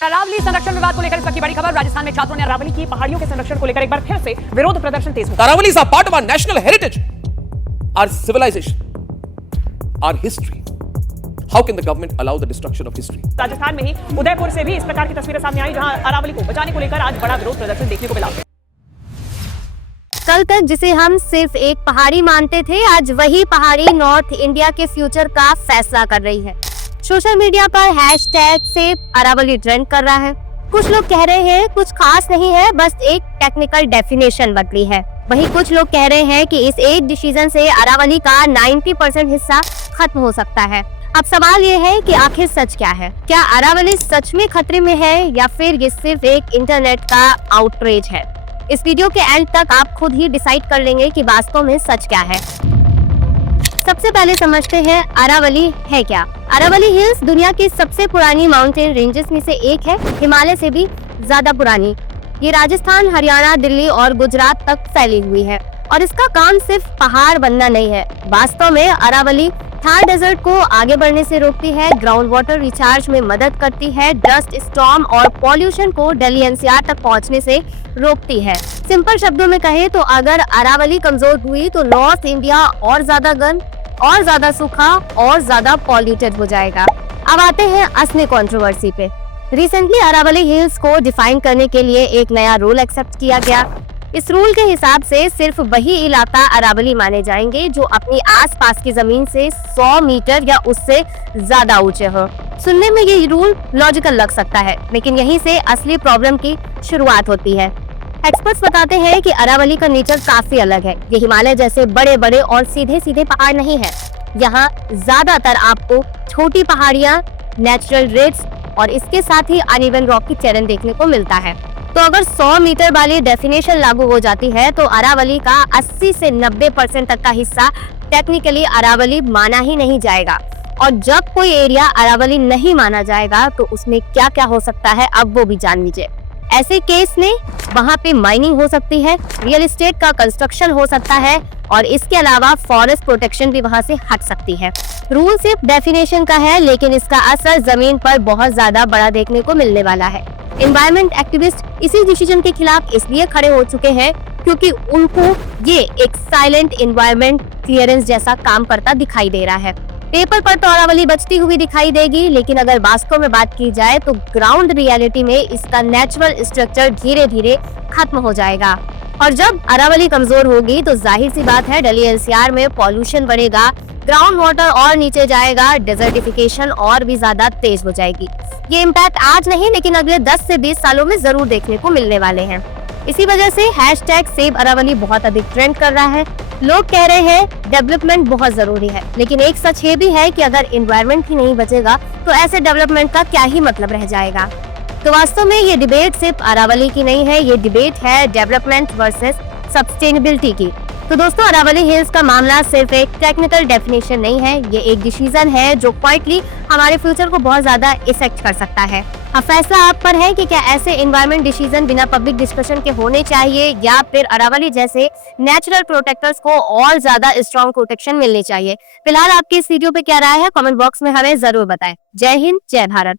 अरावली संरक्षण विवाद को लेकर इस वक्त की बड़ी खबर। राजस्थान में छात्रों ने अरावली की पहाड़ियों के संरक्षण को लेकर एक बार फिर से विरोध प्रदर्शन तेज किया। Aravalli is a part of our national heritage, our civilization, our history. How can the government allow the destruction of history? Rajasthan में ही उदयपुर से भी इस प्रकार की तस्वीरें सामने आई, जहां अरावली को बचाने को लेकर आज बड़ा विरोध प्रदर्शन देखने को मिला। कल तक जिसे हम सिर्फ एक पहाड़ी मानते थे, आज वही पहाड़ी नॉर्थ इंडिया के फ्यूचर का फैसला कर रही है। सोशल मीडिया पर हैशटैग से अरावली ट्रेंड कर रहा है। कुछ लोग कह रहे हैं कुछ खास नहीं है, बस एक टेक्निकल डेफिनेशन बदली है। वहीं कुछ लोग कह रहे हैं कि इस एक डिसीजन से अरावली का 90% हिस्सा खत्म हो सकता है। अब सवाल ये है कि आखिर सच क्या है? क्या अरावली सच में खतरे में है या फिर ये सिर्फ एक इंटरनेट का आउटरीच है? इस वीडियो के एंड तक आप खुद ही डिसाइड कर लेंगे कि वास्तव में सच क्या है। सबसे पहले समझते हैं अरावली है क्या। अरावली हिल्स दुनिया की सबसे पुरानी माउंटेन रेंजेस में से एक है, हिमालय से भी ज्यादा पुरानी। ये राजस्थान, हरियाणा, दिल्ली और गुजरात तक फैली हुई है और इसका काम सिर्फ पहाड़ बनना नहीं है। वास्तव में अरावली थार डेजर्ट को आगे बढ़ने से रोकती है, ग्राउंड वाटर रिचार्ज में मदद करती है, डस्ट स्टॉर्म और पॉल्यूशन को दिल्ली एनसीआर तक पहुंचने से रोकती है। सिंपल शब्दों में कहें तो अगर अरावली कमजोर हुई तो नॉर्थ इंडिया और ज्यादा गर्म, और ज्यादा सूखा और ज्यादा पॉल्यूटेड हो जाएगा। अब आते हैं असली कंट्रोवर्सी पे। रिसेंटली अरावली हिल्स को डिफाइन करने के लिए एक नया रूल एक्सेप्ट किया गया। इस रूल के हिसाब से सिर्फ वही इलाका अरावली माने जाएंगे जो अपनी आसपास की जमीन से 100 मीटर या उससे ज्यादा ऊंचे हो। सुनने में ये रूल लॉजिकल लग सकता है, लेकिन यहीं से असली प्रॉब्लम की शुरुआत होती है। एक्सपर्ट्स बताते हैं कि अरावली का नेचर काफी अलग है। ये हिमालय जैसे बड़े बड़े और सीधे सीधे पहाड़ नहीं है। यहाँ ज्यादातर आपको छोटी पहाड़ियाँ, नेचुरल रेड्स और इसके साथ ही अनइवन रॉक की चैनल देखने को मिलता है। तो अगर 100 मीटर वाली डेफिनेशन लागू हो जाती है तो अरावली का 80 से 90% तक का हिस्सा टेक्निकली अरावली माना ही नहीं जाएगा। और जब कोई एरिया अरावली नहीं माना जाएगा तो उसमें क्या क्या हो सकता है, अब वो भी जान लीजिए। ऐसे केस में वहाँ पे माइनिंग हो सकती है, रियल एस्टेट का कंस्ट्रक्शन हो सकता है और इसके अलावा फॉरेस्ट प्रोटेक्शन भी वहाँ से हट सकती है। रूल सिर्फ डेफिनेशन का है, लेकिन इसका असर जमीन पर बहुत ज्यादा बड़ा देखने को मिलने वाला है। एनवायरमेंट एक्टिविस्ट इसी डिसीजन के खिलाफ इसलिए खड़े हो चुके हैं क्योंकि उनको ये एक साइलेंट एनवायरमेंट क्लियरेंस जैसा काम करता दिखाई दे रहा है। पेपर पर तो अरावली बचती हुई दिखाई देगी, लेकिन अगर वास्तव में बात की जाए तो ग्राउंड रियलिटी में इसका नेचुरल स्ट्रक्चर धीरे धीरे खत्म हो जाएगा। और जब अरावली कमजोर होगी तो जाहिर सी बात है दिल्ली एनसीआर में पॉल्यूशन बढ़ेगा, ग्राउंड वाटर और नीचे जाएगा, डेजर्टिफिकेशन और भी ज्यादा तेज हो जाएगी। ये इम्पैक्ट आज नहीं लेकिन अगले 10 से 20 सालों में जरूर देखने को मिलने वाले हैं। इसी वजह से हैशटैग सेव अरावली बहुत अधिक ट्रेंड कर रहा है। लोग कह रहे हैं डेवलपमेंट बहुत जरूरी है, लेकिन एक सच ये भी है कि अगर एनवायरनमेंट ही नहीं बचेगा तो ऐसे डेवलपमेंट का क्या ही मतलब रह जाएगा। तो वास्तव में ये डिबेट सिर्फ अरावली की नहीं है, ये डिबेट है डेवलपमेंट वर्सेस सस्टेनेबिलिटी की। तो दोस्तों, अरावली हिल्स का मामला सिर्फ एक टेक्निकल डेफिनेशन नहीं है, ये एक डिसीजन है जो क्वाइटली हमारे फ्यूचर को बहुत ज्यादा इफेक्ट कर सकता है। अब फैसला आप पर है कि क्या ऐसे एनवायरमेंट डिसीजन बिना पब्लिक डिस्कशन के होने चाहिए या फिर अरावली जैसे नेचुरल प्रोटेक्टर्स को और ज्यादा स्ट्रॉन्ग प्रोटेक्शन मिलनी चाहिए। फिलहाल आपकी इस वीडियो पे क्या राय है, कमेंट बॉक्स में हमें जरूर बताएं। जय हिंद, जय भारत।